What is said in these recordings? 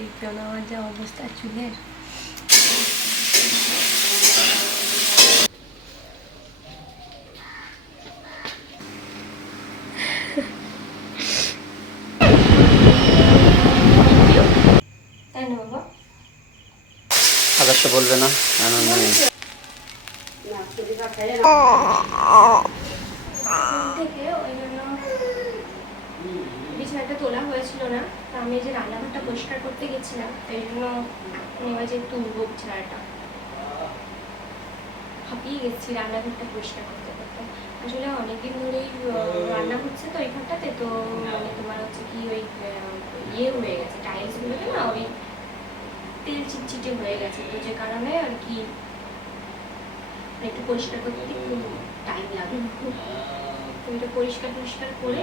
দেখলাম না আমার যা অবস্থা চুলের। তাই না বাবা? আদারটা বলবে না, আনন্দ নেই। থেকে ওই জন্য বিছানাটা তোলা হয়েছিল না। তা আমি যে রান্নাঘরটা পরিষ্কার করতে গেছিলাম তাই জন্য এবার যে তুলবো বিছানাটা, হাঁপিয়ে গেছি রান্নাঘরটা পরিষ্কার করতে করতে। আসলে অনেকদিন ধরেই রান্না হচ্ছে তো এই ঘরটাতে, তো মানে তোমার হচ্ছে কি ওই ইয়ে হয়ে গেছে টাইলসগুলোতে না, ওই তেল চিটচিটে হয়ে গেছে, তো যে কারণে আর কি একটু পরিষ্কার করতে একটু টাইম লাগে। তো এটা পরিষ্কার টরিষ্কার করে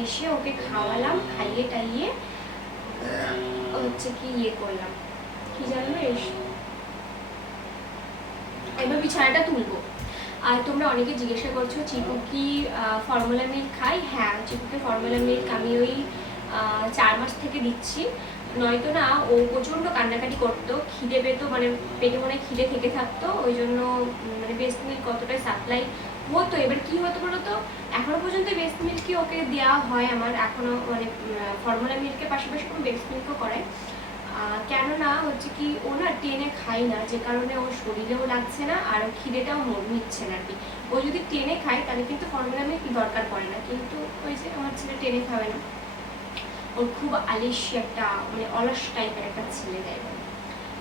এসে ওকে খাওয়ালাম, খাইয়ে টাইয়ে হচ্ছে কি ইয়ে করলাম, কি জানবে, এবার বিছানাটা তুলবো। আর তোমরা অনেকে জিজ্ঞাসা করছো চিকু কি ফর্মুলা মিল্ক খাই? হ্যাঁ, চিকুকে ফর্মুলা মিল্ক আমি ওই 4 মাস থেকে দিচ্ছি। নয়তো না ও প্রচণ্ড কান্নাকাটি করতো, খিদে পেতো, মানে পেটে মনে খিদে থেকে থাকতো, ওই জন্য মানে ব্রেস্ট মিল্ক কতটাই সাপ্লাই হতো। এবার কি হতো বলো তো, এখনো পর্যন্ত ব্রেস্ট মিল্কই ওকে দেওয়া হয় আমার, এখনো মানে ফর্মুলা মিল্কের পাশাপাশি কোনো ব্রেস্ট মিল্কও করে। কেননা হচ্ছে কি ও না টেনে খায় না, যে কারণে ওর শরীরেও লাগছে না আর খিদেটাও নিচ্ছে না আর কি। ও যদি টেনে খায় তাহলে কিন্তু ফর্মুলা মিল্ক দরকার পড়ে না, কিন্তু ওই যে আমার ছেলে টেনে খাবে না, ওর খুব আলিশি একটা মানে অলস টাইপের একটা ছেলে দেয়।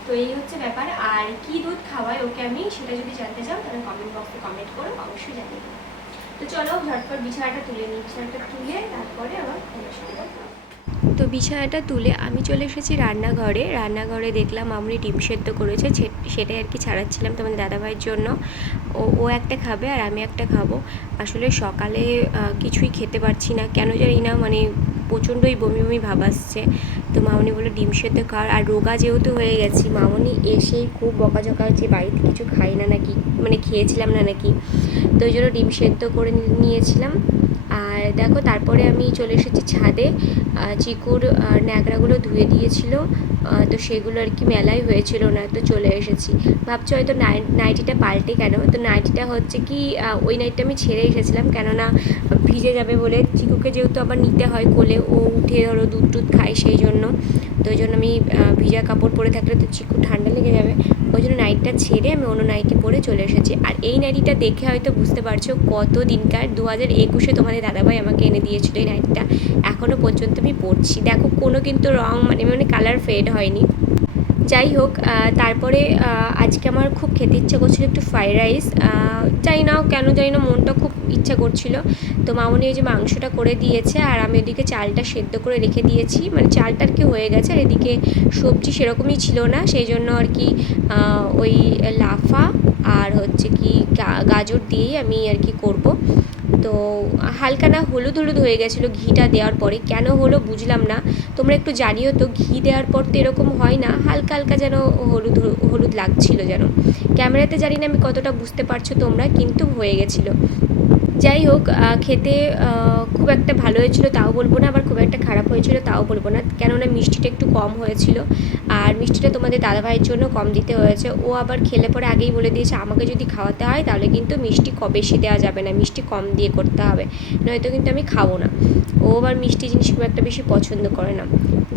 তো এই হচ্ছে ব্যাপার। আর কি দুধ খাওয়াই ওকে আমি, সেটা যদি জানতে চাও তাহলে কমেন্ট বক্সে কমেন্ট করো, অবশ্যই জানিয়ে দেবো। তো চলো ঝটপট বিছানাটা তুলে নিই, বিছানাটা তুলে তারপরে আবার তো বিছানাটা তুলে আমি চলে এসেছি রান্নাঘরে দেখলাম মামনি ডিম সেদ্ধ করেছে, সেটাই আর কি ছাড়াচ্ছিলাম তোমাদের দাদাভাইয়ের জন্য। ও একটা খাবে আর আমি একটা খাবো। আসলে সকালে কিছুই খেতে পারছি না, কেন জানি না, মানে প্রচণ্ডই বমি বমি ভাব আসছে। তো মামনি বললো ডিম সেদ্ধ খাওয়ার, আর রোগা যেহেতু হয়ে গেছি, মামনি এসেই খুব বকাঝকা হচ্ছে বাড়িতে কিছু খাই না নাকি, মানে খেয়েছিলাম না নাকি, তো ওই জন্য ডিম সেদ্ধ করে নিয়েছিলাম। আর দেখো তারপরে আমি চলে এসেছি ছাদে, চিকুর ন্যাকড়াগুলো ধুয়ে দিয়েছিল, তো সেগুলো আর কি মেলাই হয়েছিল না, তো চলে এসেছি। ভাবছো হয়তো নাইটিটা পাল্টে কেন, তো নাইটিটা হচ্ছে কি ওই নাইটটা আমি ছেড়ে এসেছিলাম, কেননা ভিজে যাবে বলে, চিকুকে যেহেতু আবার নিতে হয় কোলে, ও উঠে ধরো দুধ টুধ খায় সেই জন্য, তো ওই জন্য আমি ভিজা কাপড় পরে থাকলে তো চিকু ঠান্ডা লেগে যাবে, ওই জন্য নাইটটা ছেড়ে আমি অন্য নাইটি পরে চলে এসেছি। আর এই নাইটিটা দেখে হয়তো বুঝতে পারছো কত দিনকার, 2021-এ তোমাদের দাদাভাই আমাকে এনে দিয়েছিল এই নাইটিটা, এখনও পর্যন্ত আমি পরছি। দেখো কোনো কিন্তু রং মানে কালার ফেড হয়নি। যাই হোক, তারপরে আজকে আমার খুব খেতে ইচ্ছা করছিল একটু ফ্রাইড রাইস, জানি না কেন, জানি না মনটা খুব ইচ্ছা করছিল। তো মামনি ওই যে মাংসটা করে দিয়েছে, আর আমি ওদিকে চালটা সেদ্ধ করে রেখে দিয়েছি, মানে চালটা আর কি হয়ে গেছে, আর এদিকে সবজি সেরকমই ছিল না, সেই জন্য আর কি ওই লাফা আর হচ্ছে কি গাজর দিয়েই আমি আর কি করব। তো হালকা না হলুদ হয়ে গেছিলো ঘিটা দেওয়ার পরে, কেন হলো বুঝলাম না, তোমরা একটু জানিও তো, ঘি দেওয়ার পর তো এরকম হয় না, হালকা হালকা যেন হলুদ লাগছিল যেন, ক্যামেরাতে জানি না আমি কতটা বুঝতে পারছো তোমরা, কিন্তু হয়ে গেছিলো। যাই হোক, খেতে খুব একটা ভালো হয়েছিল তাও বলবো না, আবার খুব একটা খারাপ হয়েছিল তাও বলবো না, কেননা মিষ্টিটা একটু কম হয়েছিল, আর মিষ্টিটা তোমাদের দাদাভাইয়ের জন্য কম দিতে হয়েছে। ও আবার খেলে পরে আগেই বলে দিয়েছে আমাকে যদি খাওয়াতে হয় তাহলে কিন্তু মিষ্টি বেশি দেওয়া যাবে না, মিষ্টি কম দিয়ে করতে হবে, নয়তো কিন্তু আমি খাবো না। ও আবার মিষ্টি জিনিস খুব একটা বেশি পছন্দ করে না।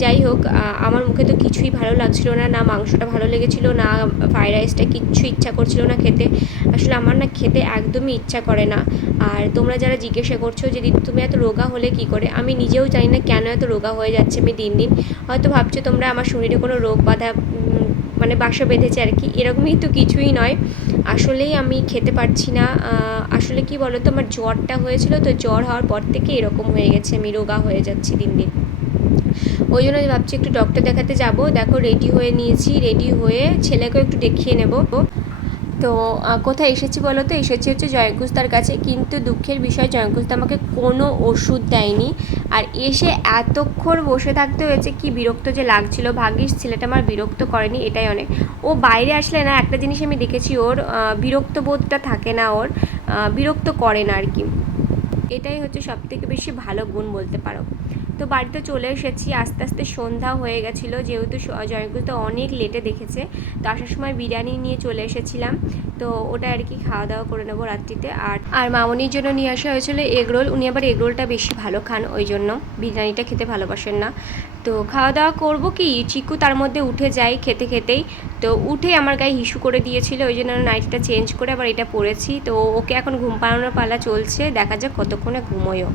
যাই হোক, আমার মুখে তো কিছুই ভালো লাগছিল না, না মাংসটা ভালো লেগেছিল, না ফ্রাইড রাইসটা কিচ্ছু ইচ্ছা করছিল না খেতে। আসলে আমার না খেতে একদমই ইচ্ছা করে না। আর তোমরা যারা জিজ্ঞাসা করছো যে দিদি তুমি এত রোগা হলে কি করে, আমি নিজেও জানি না কেন এত রোগা হয়ে যাচ্ছে আমি দিন দিন। হয়তো ভাবছো তোমরা আমার শরীরে কোনো রোগ বাধা মানে বাসা বেঁধেছে আর কি, এরকমই তো কিছুই নয়। আসলেই আমি খেতে পারছি না। আসলে কি বলো তো, আমার জ্বরটা হয়েছিল, তো জ্বর হওয়ার পর থেকে এরকম হয়ে গেছে, আমি রোগা হয়ে যাচ্ছি দিন দিন। ওই জন্য ভাবছি একটু ডক্টর দেখাতে যাব। দেখো রেডি হয়ে নিয়েছি, রেডি হয়ে ছেলেকেও একটু দেখিয়ে নেব। তো কোথায় এসেছি বলো তো, এসেছি হচ্ছে জয়কুস্তার কাছে, কিন্তু দুঃখের বিষয় জয়কুস্তা আমাকে কোনো ওষুধ দেয়নি, আর এসে এতক্ষণ বসে থাকতে হয়েছে, কি বিরক্ত যে লাগছিল। ভাগ্যিস ছেলেটা আমার বিরক্ত করেনি, এটাই অনেক। ও বাইরে আসলে না একটা জিনিস আমি দেখেছি, ওর বিরক্ত বোধটা থাকে না, ওর বিরক্ত করে না আর কি, এটাই হচ্ছে সবথেকে বেশি ভালো গুণ বলতে পারো। তো বাড়িতে চলে এসেছি, আস্তে আস্তে সন্ধ্যা হয়ে গেছিলো, যেহেতু জয়গুলো তো অনেক লেটে দেখেছে। তো আসার সময় বিরিয়ানি নিয়ে চলে এসেছিলাম, তো ওটা আর কি খাওয়া দাওয়া করে নেবো রাত্রিতে। আর মামনির জন্য নিয়ে আসা হয়েছিল এগরোল, উনি আবার এগরোলটা বেশি ভালো খান, ওই জন্য বিরিয়ানিটা খেতে ভালোবাসেন না। তো খাওয়া দাওয়া করবো কি, চিকু তার মধ্যে উঠে যায় খেতে খেতেই, তো উঠে আমার গায়ে হিসু করে দিয়েছিল, ওই জন্য নাইটিটা চেঞ্জ করে আবার এটা পরেছি। তো ওকে এখন ঘুম পাড়ানোর পালা চলছে, দেখা যাক কতক্ষণে ঘুমোয়ও।